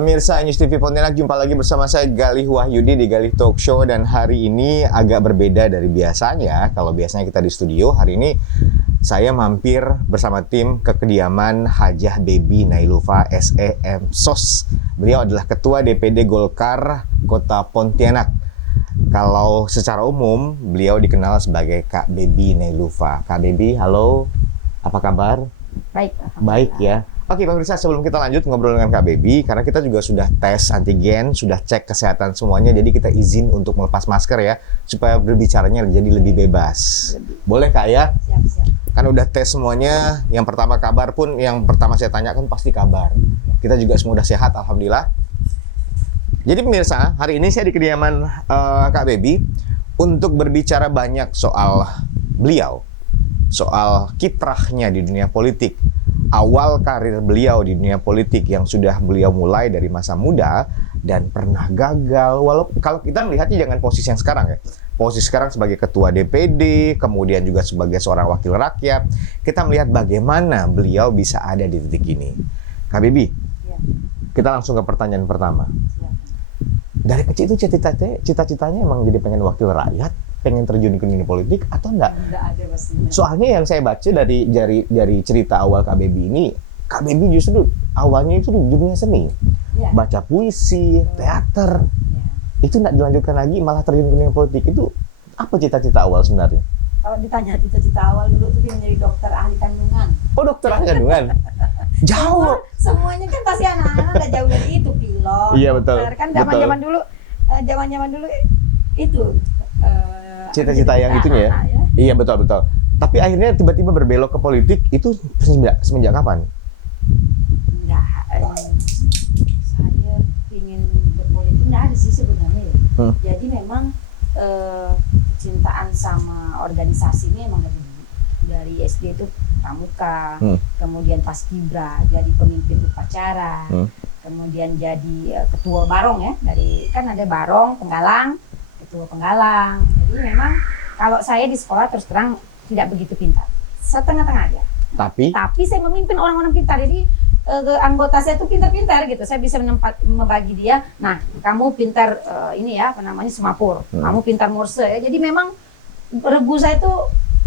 Pemirsa News TV Pontianak, jumpa lagi bersama saya Galih Wahyudi di Galih Talk Show. Dan hari ini agak berbeda dari biasanya. Kalau biasanya kita di studio, hari ini saya mampir bersama tim ke kediaman Hajah Baby Nailufa SEM SOS. Beliau adalah Ketua DPD Golkar Kota Pontianak. Kalau secara umum, beliau dikenal sebagai Kak Baby Nailufa. Kak Baby, halo. Apa kabar? Baik. Baik ya. Oke pemirsa, sebelum kita lanjut ngobrol dengan Kak Baby, karena kita juga sudah tes antigen, sudah cek kesehatan semuanya, jadi kita izin untuk melepas masker ya, supaya berbicaranya jadi lebih bebas. Boleh Kak ya? Siap. Kan udah tes semuanya, yang pertama kabar pun, yang pertama saya tanyakan pasti kabar. Kita juga semua udah sehat, Alhamdulillah. Jadi pemirsa, hari ini saya di kediaman Kak Baby untuk berbicara banyak soal beliau, soal kiprahnya di dunia politik. Awal karir beliau di dunia politik yang sudah beliau mulai dari masa muda dan pernah gagal. Walaupun kalau kita melihatnya jangan posisi yang sekarang ya. Posisi sekarang sebagai ketua DPD, kemudian juga sebagai seorang wakil rakyat. Kita melihat bagaimana beliau bisa ada di titik ini. Kak Baby, Ya. kita langsung ke pertanyaan pertama. Ya. Dari kecil itu cita-citanya emang jadi pengen wakil rakyat, pengen terjun ke dunia politik atau enggak? Enggak ada pastinya. Soalnya yang saya baca dari cerita awal Kak Baby ini, Kak Baby justru awalnya itu di dunia seni, Ya. baca puisi, teater. Ya. Itu nggak dilanjutkan lagi, malah terjun ke dunia politik. Itu apa cita-cita awal sebenarnya? Kalau ditanya cita-cita awal dulu tuh pengen jadi dokter ahli kandungan. Oh, dokter ahli kandungan. Jauh. Semuanya kan pasti anak-anak udah jauh dari itu, pilot. Iya, betul. Dokter. Kan Betul. zaman-zaman dulu itu Cita-cita yang itunya ya? anak-anak Iya, betul. Tapi akhirnya tiba-tiba berbelok ke politik itu semenjak kapan? Enggak, saya ingin berpolitik enggak ada sih sebenarnya ya. Jadi memang kecintaan sama organisasi ini emang dari SD itu pramuka, kemudian paskibra, jadi pemimpin upacara, kemudian jadi ketua barong ya, dari kan ada barong, penggalang, ketua penggalang. Jadi memang kalau saya di sekolah terus terang tidak begitu pintar, setengah-tengah aja. Tapi Saya memimpin orang-orang pintar, jadi anggota saya itu pintar-pintar gitu. Saya bisa membagi dia. Nah, kamu pintar ini ya, apa namanya semapur. Kamu pintar morse ya. Jadi memang regu saya itu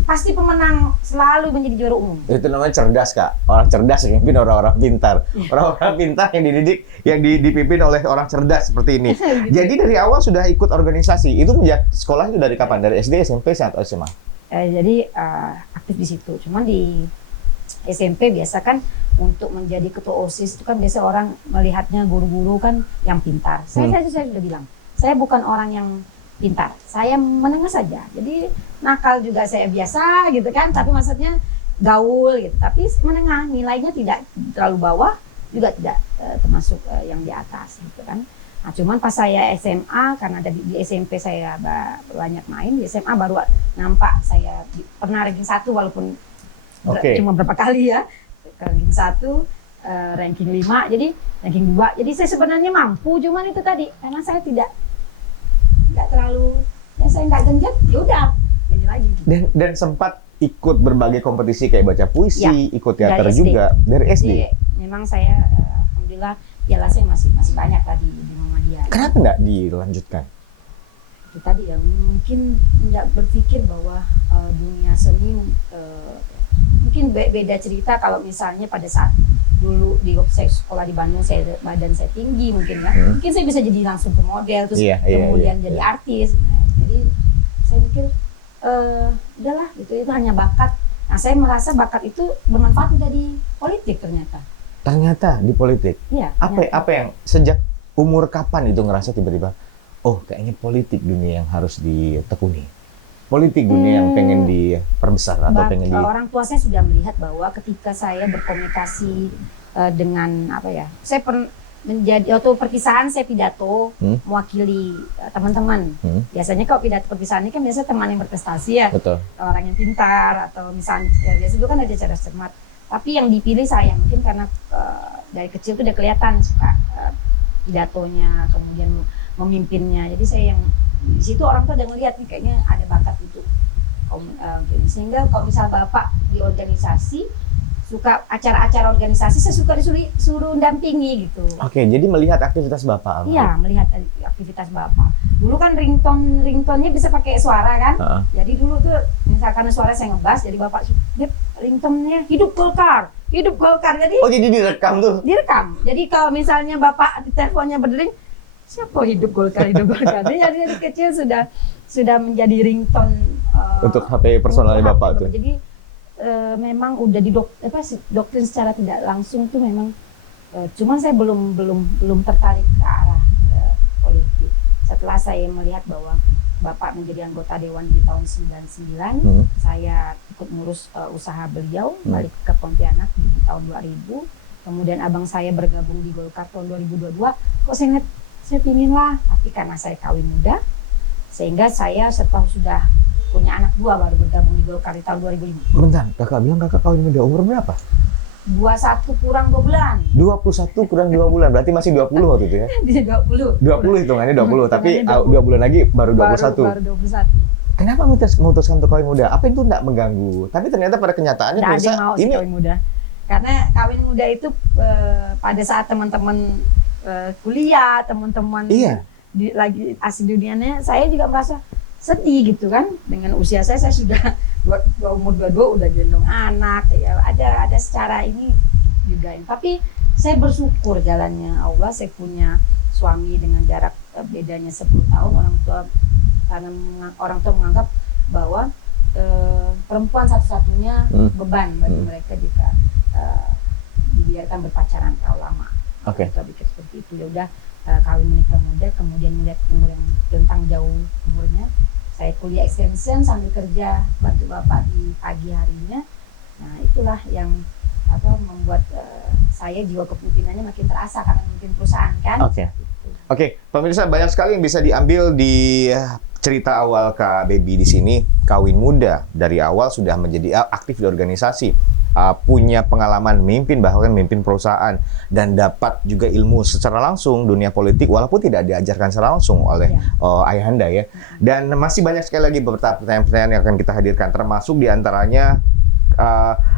pasti pemenang, selalu menjadi juara umum. itu namanya cerdas Kak. Orang cerdas yang memimpin orang-orang pintar. Orang-orang pintar yang dididik, yang dipimpin oleh orang cerdas seperti ini. Gitu. Jadi dari awal sudah ikut organisasi. Itu sejak sekolah itu dari kapan? Dari SD, SMP, atau SMA? Jadi aktif di situ. Cuman di SMP biasa kan untuk menjadi ketua OSIS itu kan biasa orang melihatnya guru-guru kan yang pintar. Saya sudah bilang, saya bukan orang yang pintar. Saya menengah saja. Jadi nakal juga saya biasa gitu kan, tapi maksudnya gaul gitu. Tapi menengah, nilainya tidak terlalu bawah, juga tidak termasuk yang di atas gitu kan. Nah, cuman pas saya SMA, karena di SMP saya banyak main, di SMA baru nampak saya pernah ranking 1 walaupun cuma berapa kali ya. Ranking 1, ranking 5, jadi ranking 2. Jadi saya sebenarnya mampu, cuman itu tadi karena saya tidak terlalu, ya saya nggak genjot, ya udah ini lagi. Dan sempat ikut berbagai kompetisi kayak baca puisi, Ya, ikut teater dari SD. juga dari SD. Jadi, memang saya alhamdulillah piala saya masih banyak tadi di Muhammadiyah. Kenapa nggak dilanjutkan? Itu tadi ya, mungkin nggak berpikir bahwa dunia seni mungkin beda cerita kalau misalnya pada saat dulu di saya sekolah di Bandung, badan saya tinggi mungkin ya, mungkin saya bisa jadi langsung ke model terus kemudian jadi artis. Nah, jadi saya pikir udahlah itu hanya bakat. Nah, saya merasa bakat itu bermanfaat juga di politik ternyata. Ternyata di politik. Iya. Apa yang sejak umur kapan itu ngerasa tiba-tiba, oh kayaknya politik dunia yang harus ditekuni. Politik dunia yang pengen diperbesar atau pengen di... Orang tua saya sudah melihat bahwa ketika saya berkomunikasi dengan apa ya, saya menjadi waktu perpisahan saya pidato mewakili teman-teman. Biasanya kalau pidato perpisahan ini kan biasanya teman yang berprestasi ya, Betul. orang yang pintar atau misalnya biasa dulu kan ada cerdas cermat. Tapi yang dipilih saya mungkin karena dari kecil tuh udah kelihatan suka pidatonya, kemudian memimpinnya. Jadi saya yang di situ orang tuh udah ngelihat nih kayaknya ada bakat itu. Sehingga kalau misal Bapak di organisasi suka acara-acara organisasi, saya suka disuruh dampingi gitu. Oke, jadi melihat aktivitas Bapak. Iya, melihat aktivitas Bapak. Dulu kan ringtone-ringtone-nya bisa pakai suara kan. Jadi dulu tuh misalkan suara saya ngebas, jadi Bapak ringtone-nya hidup Golkar. Hidup Golkar. Jadi Oh, jadi direkam tuh. direkam. Jadi kalau misalnya Bapak di teleponnya berdering, siapa hidup Golkar, hidup Golkar. Jadi dari kecil sudah menjadi ringtone Untuk HP personalnya untuk Bapak HP. tuh. Jadi memang udah doktrin secara tidak langsung tuh memang cuman saya belum tertarik ke arah politik. Setelah saya melihat bahwa Bapak menjadi anggota dewan di tahun 99, saya ikut ngurus usaha beliau balik ke Pontianak di tahun 2000. Kemudian abang saya bergabung di Golkar tahun 2022. Kok saya ingat, saya pingin lah, tapi karena saya kawin muda, sehingga saya setelah sudah punya anak 2 baru bergabung di Golkar di tahun 2005. Bentar, kakak bilang kakak kawin muda, umur berapa? 21 kurang 2 bulan. 21 kurang 2 bulan, berarti masih 20 waktu itu ya? Dia 20. 20 hitungannya 20, tapi hitungannya 2 bulan lagi baru 21. Baru 21. Kenapa memutuskan untuk kawin muda? Apa itu enggak mengganggu? Tapi ternyata pada kenyataannya Nggak ada pemirsa, yang mau sih ini kawin muda. Karena kawin muda itu pada saat teman-teman kuliah, teman-teman Iya. lagi asik dunianya, saya juga merasa sedih gitu kan. Dengan usia saya sudah umur 22 udah gendong anak, ya ada secara ini juga. Tapi saya bersyukur jalannya Allah, saya punya suami dengan jarak bedanya 10 tahun. Orang tua menganggap bahwa perempuan satu-satunya beban bagi mereka jika dibiarkan berpacaran terlalu lama. Oke. Mereka pikir seperti itu, ya udah kawin menikah muda, kemudian melihat umur yang rentang jauh umurnya. Saya kuliah extension sambil kerja bantu Bapak di pagi harinya. Nah, itulah yang membuat saya jiwa kepemimpinannya makin terasa karena mungkin perusahaan kan. Oke, pemirsa, banyak sekali yang bisa diambil di cerita awal Kak Baby di sini. Kawin muda, dari awal sudah menjadi aktif di organisasi, punya pengalaman memimpin, bahkan memimpin perusahaan, dan dapat juga ilmu secara langsung dunia politik walaupun tidak diajarkan secara langsung oleh ayahanda ya. Dan masih banyak sekali lagi beberapa pertanyaan-pertanyaan yang akan kita hadirkan, termasuk diantaranya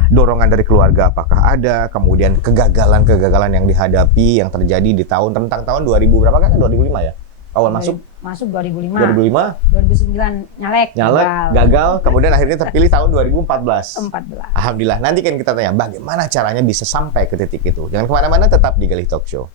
dorongan dari keluarga apakah ada, kemudian kegagalan-kegagalan yang dihadapi yang terjadi di rentang tahun 2000 berapa kan? 2005 ya? Awal masuk 2005. 2009 nyalek, gagal, kemudian akhirnya terpilih tahun 2014. 14. Alhamdulillah, nanti kan kita tanya bagaimana caranya bisa sampai ke titik itu. Jangan kemana-mana, tetap di Galih Talk Show.